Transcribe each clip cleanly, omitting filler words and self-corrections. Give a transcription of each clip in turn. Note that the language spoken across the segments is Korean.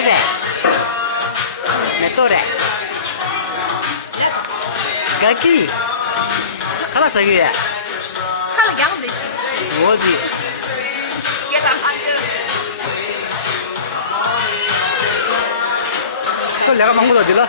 그래. 내 또래. 가기. 가라 사기. 하나 양대. 뭐지? 그걸 내가 먹는 거 어디라?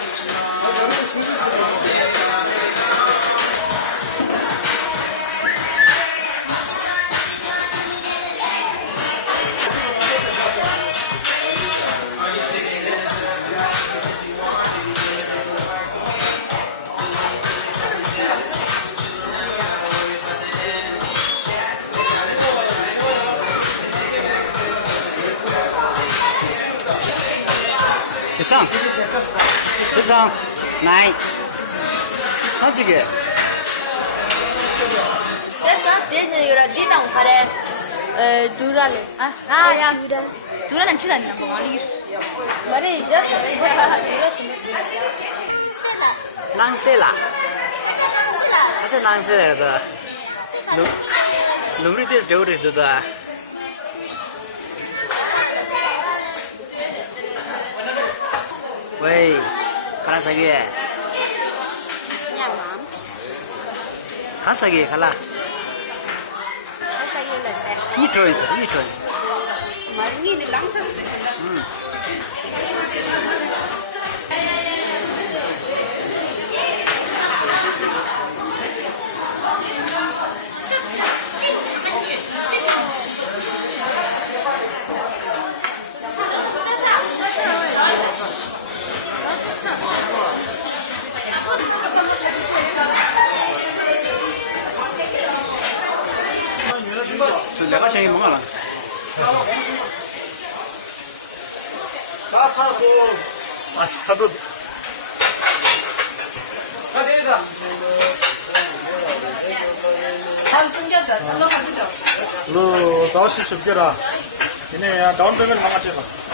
이상 나이 하지게 제스트 데는 요라 디당 카레 두라레 야 두라는 치다니 뭐 말이 말이 제스트 난세라 하세 난세다 누리데스 저리도다 왜 가라사기 냠맘 가사기 갈라 가사기 올랐대 이 조인스 말미는 랑사스 내가 제일 먹어라 나 차서 44도 가대다 로 다시 줍게라 얘네 다운 배면 망가져서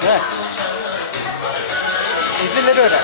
네 이제 내려라